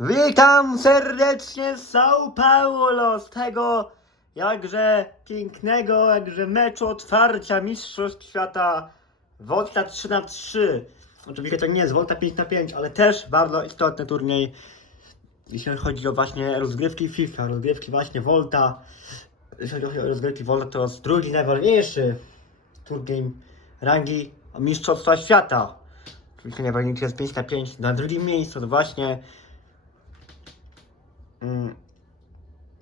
Witam serdecznie z São Paulo, z tego jakże pięknego, jakże meczu otwarcia Mistrzostw Świata Volta 3 na 3 Oczywiście to nie jest Volta 5 na 5 ale też bardzo istotny turniej, jeśli chodzi o właśnie rozgrywki FIFA, rozgrywki właśnie Volta. Jeśli chodzi o rozgrywki Volta, to jest drugi najważniejszy turniej rangi Mistrzostwa Świata. Oczywiście najważniejszy jest 5 na 5 Na drugim miejscu to właśnie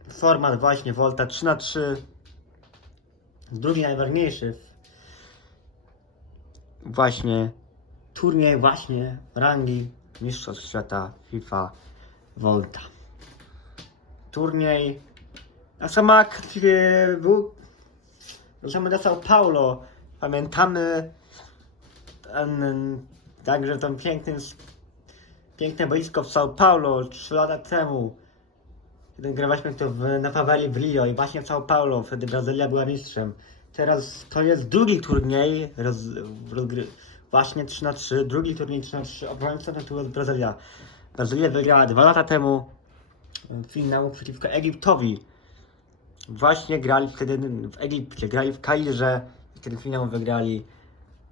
format właśnie Volta 3 na 3 Drugi najważniejszy właśnie turniej właśnie rangi Mistrzostw Świata FIFA Volta. Turniej na sama był Wracamy do São Paulo. Pamiętamy ten, także ten piękny, piękne boisko w São Paulo 3 lata temu. Graliśmy to w, na Faveli w Rio i właśnie w São Paulo, wtedy Brazylia była mistrzem. Teraz to jest drugi turniej, roz, rozgry, właśnie 3 na 3 drugi turniej 3 na 3 obrońca to jest Brazylia. Brazylia wygrała dwa lata temu finał przeciwko Egiptowi. Właśnie grali wtedy w Egipcie, grali w Kairze i wtedy finał wygrali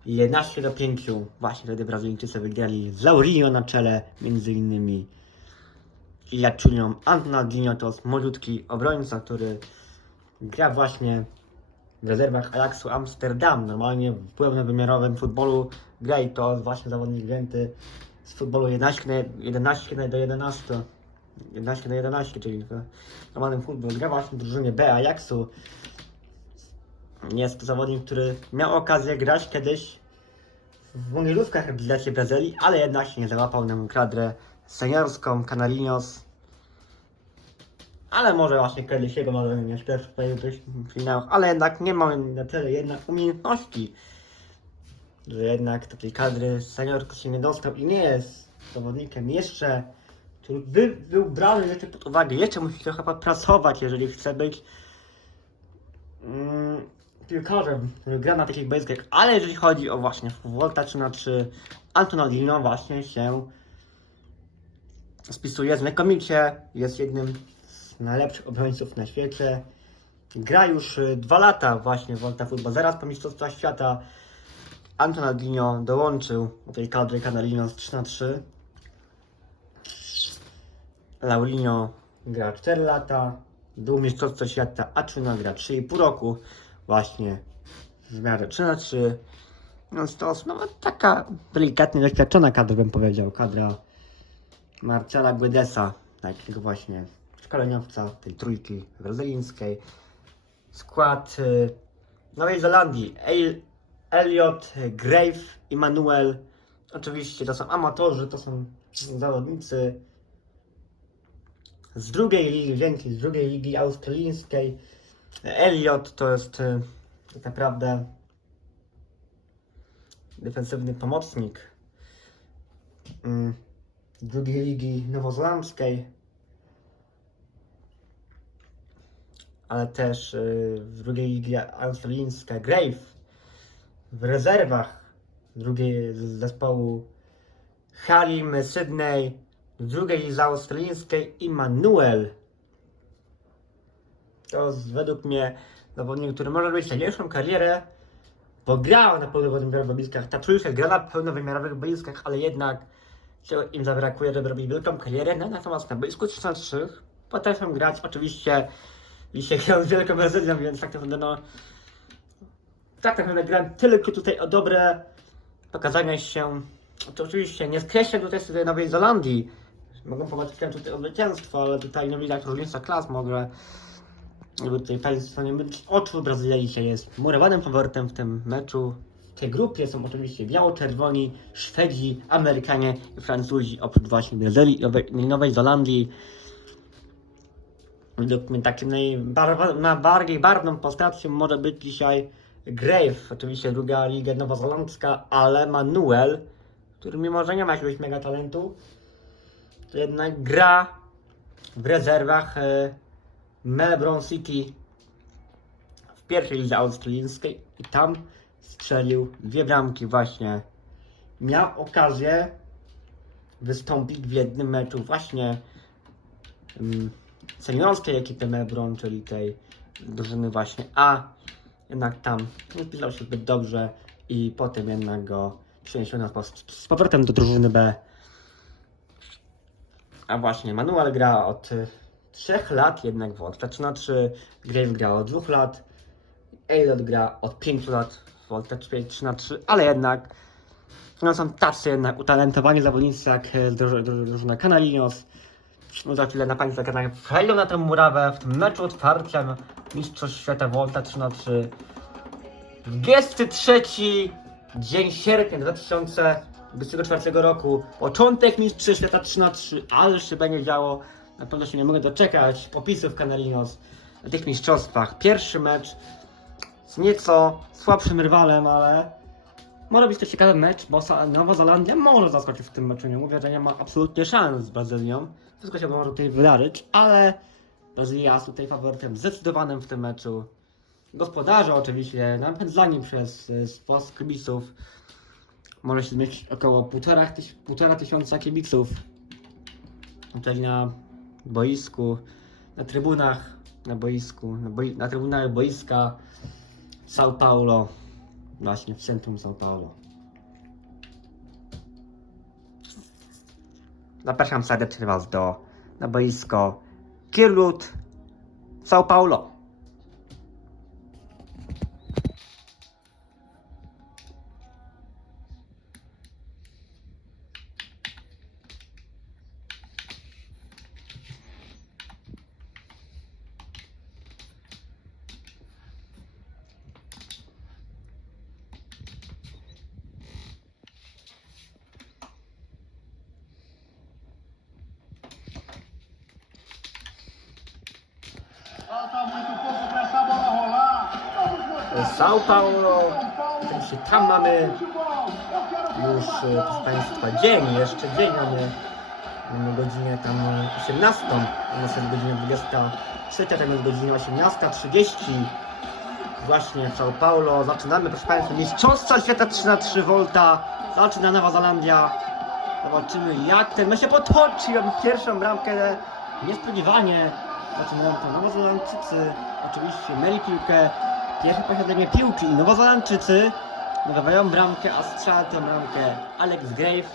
11 do 5. Właśnie wtedy Brazylijczycy wygrali z Laurinho na czele między innymi Jaczunią. Antonaldinho to jest młodziutki obrońca, który gra właśnie w rezerwach Ajaxu Amsterdam. Normalnie w pełnowymiarowym futbolu gra i to jest właśnie zawodnik wzięty z futbolu 11, na 11 do 11. 11 na 11, czyli w normalnym futbolu. Gra właśnie w drużynie B Ajaxu. Jest to zawodnik, który miał okazję grać kiedyś w mundurówkach reprezentacji Brazylii, ale jednak się nie załapał na kadrę seniorską, Canarinos. Ale może właśnie kiedyś jego marzenie jeszcze w tych finałach, ale jednak nie ma na tyle jednak umiejętności, że jednak tej kadry seniorski się nie dostał i nie jest zawodnikiem jeszcze, który by był brany jeszcze pod uwagę. Jeszcze musi trochę pracować, jeżeli chce być mm, piłkarzem, który gra na takich boiskach, ale jeżeli chodzi o właśnie Volta 3 na 3 Antonaldino właśnie się spisuje znakomicie, jest jednym z najlepszych obrońców na świecie. Gra już y, dwa lata właśnie w Volta Football, zaraz po Mistrzostwach Świata. Antonaldinho dołączył do tej kadry Canarinos 3 na 3 Laurinho gra 4 lata, był Mistrzostwo Świata, a Czuna gra 3,5 roku, właśnie w miarę 3 na 3 Więc to nawet taka delikatnie doświadczona kadra, bym powiedział, kadra Marcela Guedesa, takiego właśnie szkoleniowca tej trójki brazylijskiej. Skład y, Nowej Zelandii, El Elliot, Grave i Manuel. Oczywiście to są amatorzy, to są zawodnicy z drugiej ligi, wzięci z drugiej ligi australijskiej. Elliot to jest y, tak naprawdę defensywny pomocnik mm, drugiej ligi nowozelandzkiej, ale też y, w drugiej ligi australijskiej Grave w rezerwach drugiej z zespołu Halim Sydney w drugiej lidze australijskiej Immanuel. To jest według mnie zawodnik, który może robić najlepszą karierę, bo grał na pełnowymiarowych boiskach. Ta trójka gra na pełnowymiarowych boiskach, ale jednak czego im zabrakuje, żeby robić wielką karierę. No, natomiast na boisku 3 na 3 potrafią grać oczywiście dzisiaj grają z Wielką Brazylią, więc tak naprawdę no tak naprawdę grałem tylko tutaj o dobre pokazania się. To oczywiście nie skreślę tutaj sobie Nowej Zelandii. Mogą pomagać tutaj o zwycięstwo, ale tutaj nie widać różnica klas. Mogę, żeby tutaj Państwo nie mylić oczu, Brazylia dzisiaj jest murowanym faworytem w tym meczu. Tej grupie są oczywiście biało-czerwoni, Szwedzi, Amerykanie i Francuzi, oprócz właśnie Brazylii i Owe- i Nowej Zelandii. Według takim najbar- najbardziej barwną postacią może być dzisiaj Grave, oczywiście druga liga nowozelandzka, ale Manuel, który mimo, że nie ma jakiegoś mega talentu, to jednak gra w rezerwach e, Melbourne City w pierwszej lidze australijskiej i tam strzelił dwie bramki właśnie. Miał okazję wystąpić w jednym meczu właśnie um, seniorskiej ekipy Mebron, czyli tej drużyny właśnie A. Jednak tam nie wpisał się zbyt dobrze i potem jednak go przeniesiono z- powrotem do drużyny B. A właśnie, Manuel gra od y, 3 lat jednak w Volta 3 na 3, Grave gra od 2 lat, Eilot gra od 5 lat w Volta 3 na 3, ale jednak no są tacy jednak utalentowani zawodnicy jak e, druż- druż- drużyna Canalinos. No za chwilę na Państwa kanale wejdą na tę murawę w tym meczu otwarcia Mistrzostw Świata Volta 3 na 3 23 dzień sierpnia 2024 roku. Początek Mistrzostw Świata 3 na 3 ale się będzie działo. Na pewno się nie mogę doczekać popisów Canalinos na tych mistrzostwach. Pierwszy mecz z nieco słabszym rywalem, ale może być to ciekawy mecz, bo Nowa Zelandia może zaskoczyć w tym meczu. Nie mówię, że nie ma absolutnie szans z Brazylią. Wszystko się może tutaj wydarzyć, ale Brazylia jest tutaj faworytem zdecydowanym w tym meczu. Gospodarze oczywiście, napędzani przez swos kibiców. Może się mieć około półtora, tyś, półtora tysiąca kibiców. Tutaj na boisku, na trybunach, na boisku, na, boi, na trybunach boiska São Paulo. Właśnie w centrum São Paulo. Zapraszam serdecznie Was do na boisko Kirlut São Paulo. São Paulo. Oczywiście tam mamy już, e, proszę Państwa, dzień, jeszcze dzień mamy. Mamy godzinę tam 18, u jest godzina 23, tam jest godzina 18.30. Właśnie w São Paulo. Zaczynamy, proszę Państwa, Mistrzostwa Świata 3 na 3 Volta. Zaczyna Nowa Zelandia. Zobaczymy jak ten mecz się potoczy. Pierwszą bramkę niespodziewanie zaczynają to Nowozelandczycy. Oczywiście mieli piłkę. Pierwsze posiadanie piłki i Nowozelandczycy nagrywają bramkę, a strzela tę bramkę Alex Grave.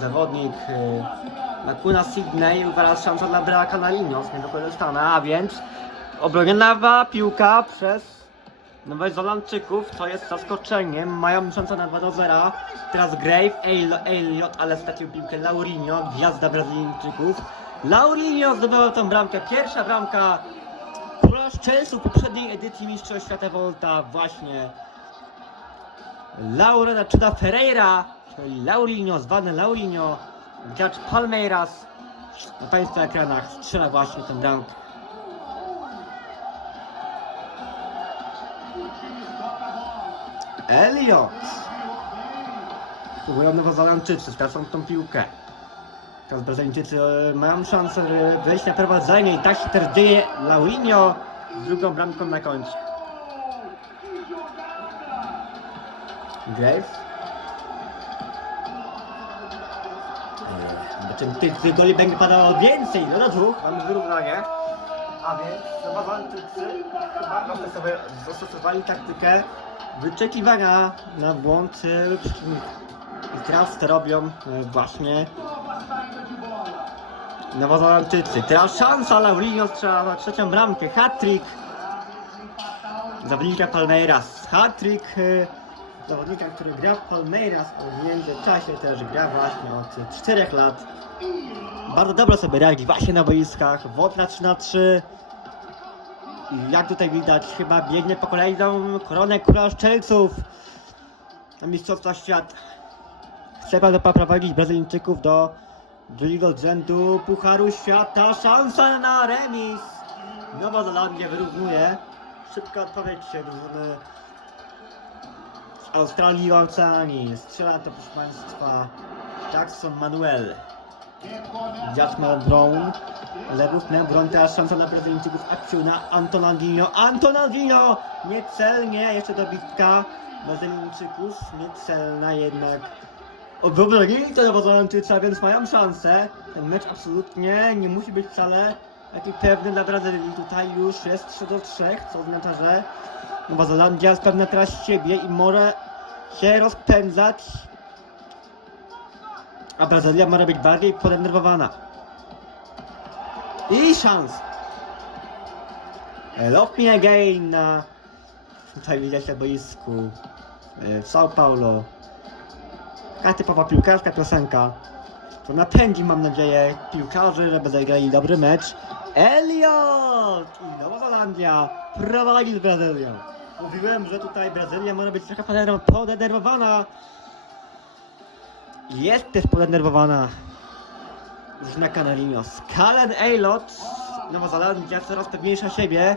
Zawodnik y, Lakuna Sydney. Uwaga, szansa dla Brea Canalinos, niewykorzystana, a więc obroniona piłka przez Nowozelandczyków, co jest zaskoczeniem. Mają szansę na 2 do 0. Teraz Grave, Elliot, ale stracił piłkę Laurinho, gwiazda Brazylijczyków. Laurinho zdobywał tę bramkę. Pierwsza bramka króla Chelsea w poprzedniej edycji Mistrzostw Świata Volta właśnie Laura Nachuda Ferreira, czyli Laurinho, zwany Laurinho, gracz Palmeiras na Państwa ekranach strzela właśnie tę bramkę. Elliot! Próbują Nowozelandczycy, stracą tą piłkę. Teraz Brazylijczycy e, mają szansę e, wejść na prowadzenie i tak się też dzieje. Laurinho drugą bramką na koncie. Grave. Eee, Zobaczymy, tych, tych goli będzie padało więcej, no do dwóch, mamy wyrównanie. A więc Nowozelandczycy chyba zastosowa- zastosowali taktykę wyczekiwania na błąd przeciwnika. I teraz to robią e, właśnie Nowozelandczycy. Teraz szansa, Laurinho strzela na trzecią bramkę, hat-trick zawodnika Palmeiras. Hat-trick e, zawodnika, który gra w Palmeiras, a w międzyczasie też gra właśnie od 4 lat. Bardzo dobrze sobie radzi właśnie na boiskach, Wodna 3 na 3 I jak tutaj widać, chyba biegnie po kolejną koronę króla Szczelców na Mistrzostwa Świata. Chce prawda prowadzić Brazylijczyków do drugiego rzędu Pucharu Świata. Szansa na remis. Nowa Zelandia wyrównuje. Szybka odpowiedź drużyny z Australii i Oceanii. Strzela to proszę Państwa Jackson Manuel. Jasmine Brown. Broń, teraz szansa dla Brazylijczyków. Akcją na Antonaldinho. Antonaldinho! Niecelnie, jeszcze dobitka Brazylijczyków. Niecelna jednak Wyobraźnij to Nowozelandczycy, więc mają szansę. Ten mecz absolutnie nie musi być wcale taki pewny dla Brazylii. Tutaj już jest 3 do 3, co oznacza, że Nowa Zelandia jest pewna teraz siebie i może się rozpędzać. A Brazylia może być bardziej podenerwowana. I szans. Love me again na tutaj widać na boisku e, w São Paulo. Taka typowa piłkarska piosenka. To napędzi, mam nadzieję, piłkarzy, żeby zagrali dobry mecz. Elliot! I Nowa Zelandia prowadzi z Brazylią. Mówiłem, że tutaj Brazylia może być trochę podener- podenerwowana. Jest też podenerwowana. Już na Canarinho. Skalen Elliot. Nowa Zelandia coraz pewniejsza siebie.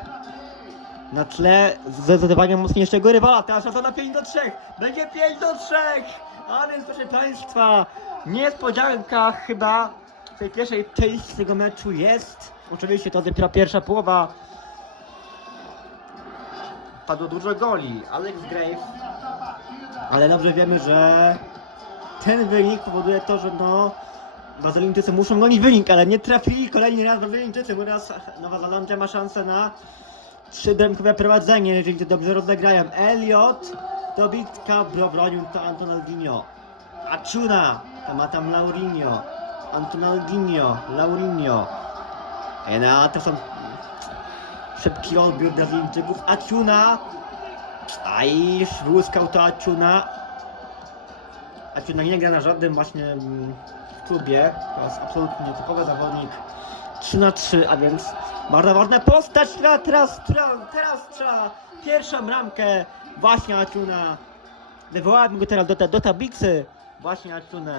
Na tle zdecydowanie mocniejszego rywala. Teraz szansa na 5 do 3. Będzie 5 do 3. A więc proszę Państwa, niespodzianka chyba w tej pierwszej części tego meczu jest. Oczywiście to dopiero pierwsza połowa. Padło dużo goli. Alex Graves. Ale dobrze wiemy, że ten wynik powoduje to, że no Brazylijczycy muszą gonić wynik, ale nie trafili kolejny raz Brazylijczycy, bo raz Nowa Zelandia ma szansę na trzybramkowe prowadzenie, jeżeli to dobrze rozegrają. Elliot, dobitka, bronił to Antonaldinho. Acuna, to ma tam Laurinho. Antonaldinho, Laurinho. E, No, to są szybki odbiór Brazylijczyków. Acuna, a i wyłuskał to Acuna. Acuna nie gra na żadnym właśnie mm, klubie. To jest absolutnie typowy zawodnik. 3 na 3, a więc bardzo ważna postać, która teraz, która teraz strzela pierwszą bramkę właśnie Acuna. Wywołałem go teraz do, ta- do tablicy właśnie Acuna.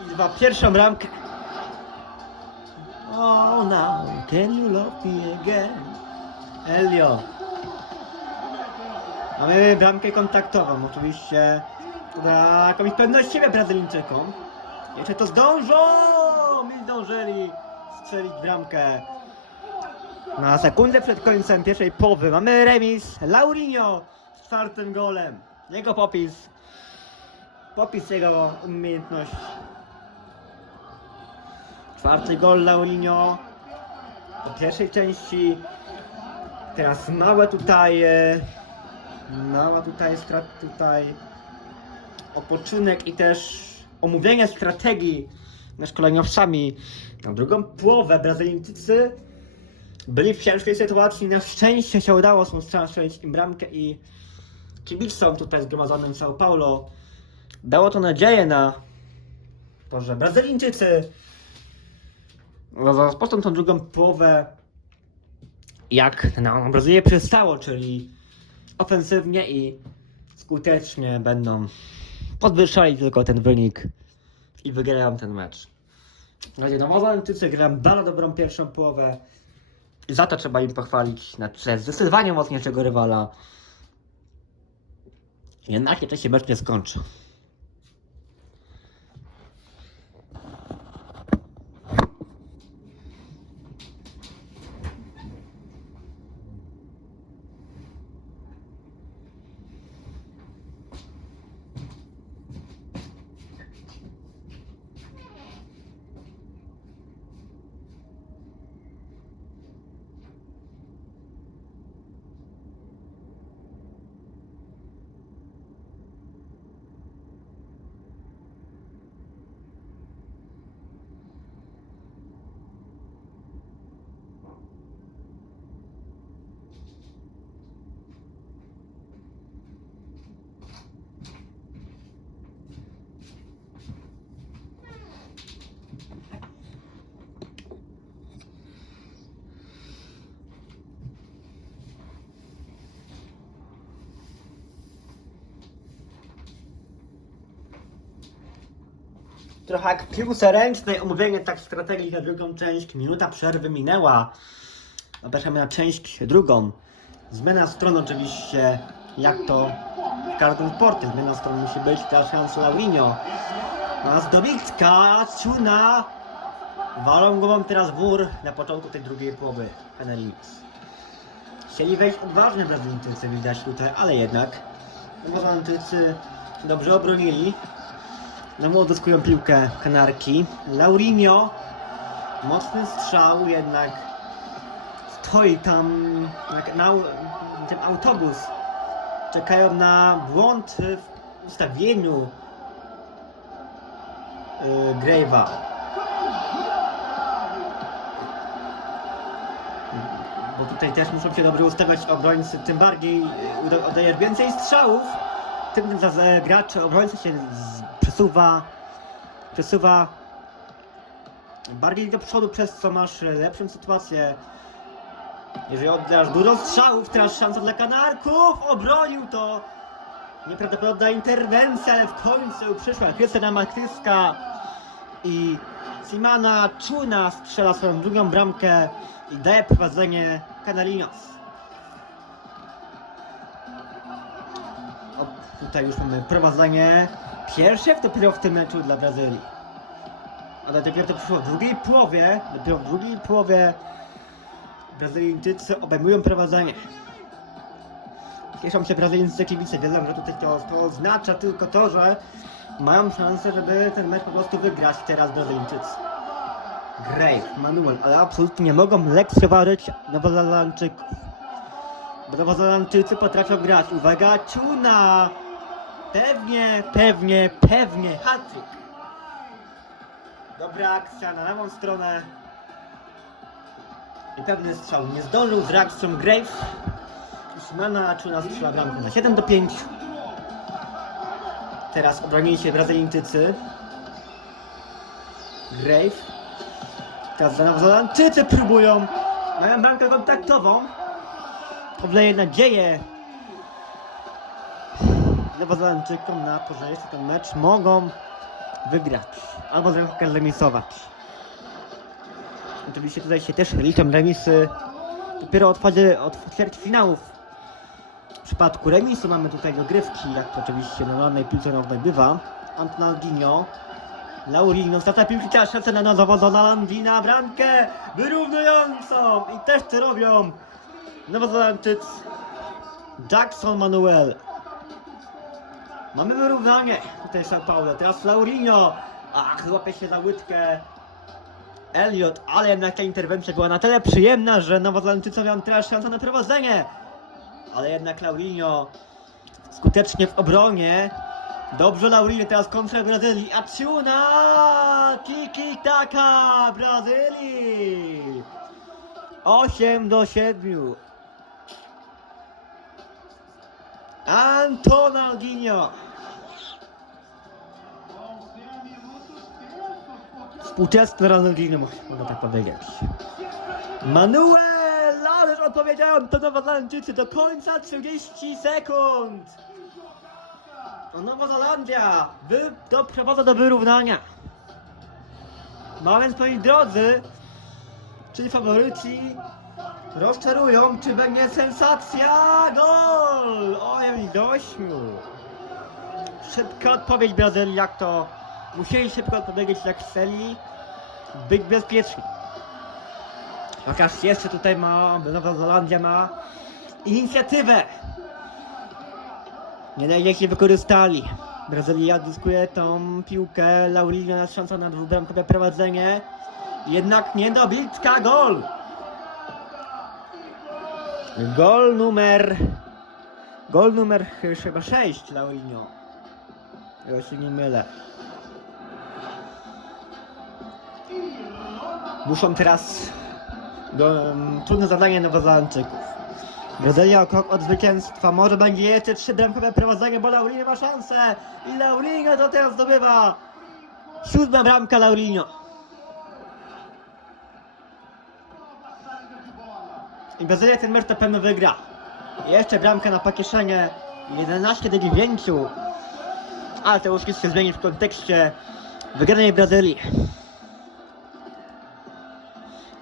I dwa pierwszą bramkę. Oh now, can you love me again? Elio. Mamy bramkę kontaktową, oczywiście. Dla jakąś pewność siebie Brazylijczykom. Jeszcze to zdążą! Zdążyli strzelić bramkę. Na sekundę przed końcem pierwszej połowy mamy remis. Laurinho z czwartym golem. Jego popis. Popis jego umiejętności. Czwarty gol Laurinho. Po pierwszej części. Teraz małe tutaj. e, Mała tutaj strat tutaj odpoczynek i też omówienie strategii szkoleniowcami. Na drugą połowę Brazylijczycy byli w ciężkiej sytuacji. Na szczęście się udało strzelić im bramkę i kibicom tutaj zgromadzonym w São Paulo dało to nadzieję na to, że Brazylijczycy rozpoczną tą drugą połowę jak na Brazylię przystało, czyli ofensywnie i skutecznie będą podwyższali tylko ten wynik i wygrają ten mecz. Na razie Nowozelandczycy grają bardzo dobrą pierwszą połowę i za to trzeba im pochwalić na tle zdecydowanie mocniejszego rywala. Jednak to się mecz nie skończy. Trochę jak piłce ręcznej, omówienie tak strategii na drugą część. Minuta przerwy minęła. Zapraszamy na część drugą. Zmiana stron oczywiście, jak to w każdym sporcie. Zmiana stron musi być. Teraz Hans Laurinho. A zdobytka, Ciuna. Walą głową teraz wór na początku tej drugiej połowy. Analiz. Chcieli wejść odważnie Brazylijczycy, widać tutaj, ale jednak Nowozelandczycy dobrze obronili. Znowu oddyskują piłkę kanarki. Laurinho, mocny strzał, jednak stoi tam na, ten autobus. Czekają na błąd w ustawieniu yy, Grave'a. Bo tutaj też muszą się dobrze ustawiać obrońcy, tym bardziej yy, oddajesz więcej strzałów, tym za za gracz obrońca się z, przesuwa, przesuwa bardziej do przodu, przez co masz lepszą sytuację. Jeżeli oddasz dużo strzałów, teraz szansa dla kanarków, obronił to. Nieprawdopodobna interwencja, ale w końcu przyszła Krystyna Matyska i Simana Czuna strzela swoją drugą bramkę i daje prowadzenie Canarinos. O, tutaj już mamy prowadzenie pierwsze dopiero w tym meczu dla Brazylii. Ale dopiero to przyszło w drugiej połowie, dopiero w drugiej połowie Brazylijczycy obejmują prowadzenie. Cieszą się brazylijscy kibice, wiedzą, że tutaj to, to oznacza tylko to, że mają szansę, żeby ten mecz po prostu wygrać teraz Brazylijczycy. Grave, Manuel, ale absolutnie nie mogą lekceważyć Nowozelandczyków. Bo Nowozelandczycy potrafią grać. Uwaga, Czuna! Pewnie, pewnie, pewnie, hatryk. Dobra akcja na lewą stronę. I pewny strzał. Nie zdążył z reakcją Grave. Usmana Czuna strzela bramkę na 7 do 5. Teraz obronili się Brazylijczycy. Grave. Teraz za Nowozelandczycy próbują. Mają bramkę kontaktową. To wleje nadzieję Nowozelandczykom na jeszcze ten mecz mogą wygrać. Albo zresztą remisować. Oczywiście tutaj się też liczą remisy dopiero od fazy, od ćwierćfinałów. W przypadku remisu mamy tutaj dogrywki, jak to oczywiście normalnej piłce nowej bywa. Antonaldinho, Laurinho, ostatnia piłki, teraz szansa na Nowozelandina, bramkę wyrównującą i też to robią Nowozelandczycy. Jackson Manuel. Mamy wyrównanie tutaj São Paulo, teraz Laurinho. Ach, łapie się za łydkę. Elliot, ale jednak ta interwencja była na tyle przyjemna, że Nowozelandczycy mają teraz szansę na prowadzenie. Ale jednak Laurinho skutecznie w obronie. Dobrze Laurinho, teraz kontra Brazylii. Acuna! Tiki taka Brazylii! 8 do 7. Antonaldinho. Współczesny Ronaldinho, można tak powiedzieć. Manuel! Ależ odpowiedziałem to Nowozelandczycy do końca 30 sekund! A Nowa Zelandia wy, doprowadza do wyrównania. No więc moi drodzy, czyli faworyci rozczarują, czy będzie sensacja? Gol! 8 do 8. Szybka odpowiedź Brazylii, jak to musieli szybko odpowiedzieć, jak chcieli być bezpieczni. Chociaż jeszcze tutaj ma, Nowa Zelandia ma inicjatywę. Nie najlepiej wykorzystali. Brazylia zyskuje tą piłkę. Laurinho nas szansa na dwubramkowe prowadzenie. Jednak nie dobitka, gol! Gol numer... Gol numer ch- chyba 6 Laurinho. Ja się nie mylę. Muszą teraz do, um, trudne zadanie Nowozelandczyków. Brazylia o krok od zwycięstwa. Może będzie jeszcze trzy bramkowe prowadzenie, bo Laurinho ma szansę. I Laurinho to teraz zdobywa. Siódma bramka Laurinho. I Brazylia ten mecz na pewno wygra. Jeszcze bramka na pakieszenie. 11 do 9. Ale to już się zmieni w kontekście wygranej Brazylii.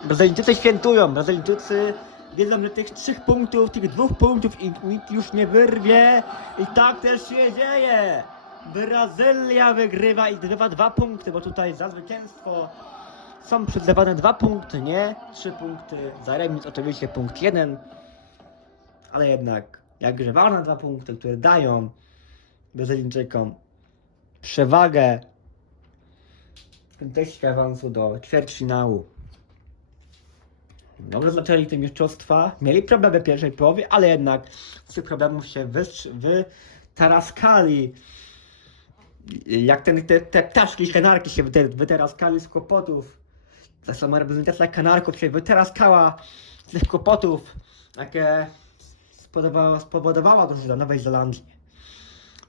Brazylijczycy świętują. Brazylijczycy wiedzą, że tych trzech punktów, tych dwóch punktów i nikt już nie wyrwie. I tak też się dzieje. Brazylia wygrywa i zdobywa dwa punkty, bo tutaj za zwycięstwo są przyznawane dwa punkty, nie trzy punkty. Za remis oczywiście punkt jeden. Ale jednak, jakże ważne dwa punkty, które dają Brazylijczykom przewagę w kontekście awansu do ćwierćfinału. Dobrze zaczęli te mistrzostwa. Mieli problemy w pierwszej połowie, ale jednak z tych problemów się wytaraskali. Jak ten, te, te ptaszki z kanarki się wytaraskali z kłopotów. Ta sama reprezentacja kanarków się wytaraskała z tych kłopotów, jakie spodobała, spowodowała drużyna Nowej Zelandii.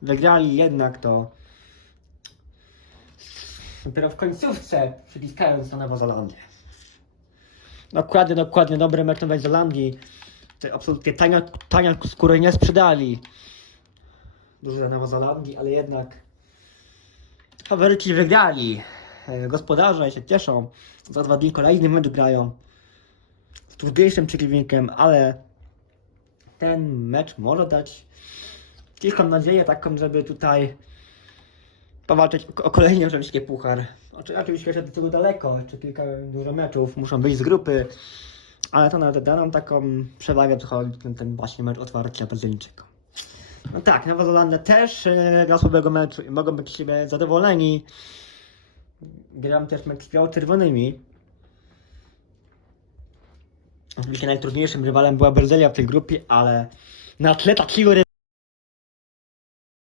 Wygrali jednak to dopiero w końcówce przyciskając na Nową Zelandię. Dokładnie, dokładnie, dobry mecz Nowej Zelandii. Tutaj absolutnie tania, tania skóry nie sprzedali. Drużyna Nowej Zelandii, ale jednak faworyci wygrali. E, Gospodarze się cieszą. Za dwa dni kolejny mecz grają. Z trudniejszym przeciwnikiem, ale ten mecz może dać cichą nadzieję taką, żeby tutaj powalczyć o, kolejny oczywiście puchar. Oczy- Oczywiście jeszcze do tego daleko, jeszcze kilka dużo meczów, muszą wyjść z grupy, ale to nawet da nam taką przewagę przychodzi ten, ten właśnie mecz otwarcia Brazylijczykom. No tak, Nowa Zelandia też e, gra słabego meczu i mogą być z siebie zadowoleni. Gram też mecz z biało-czerwonymi. Oczywiście najtrudniejszym rywalem była Brazylia w tej grupie, ale na tle takiego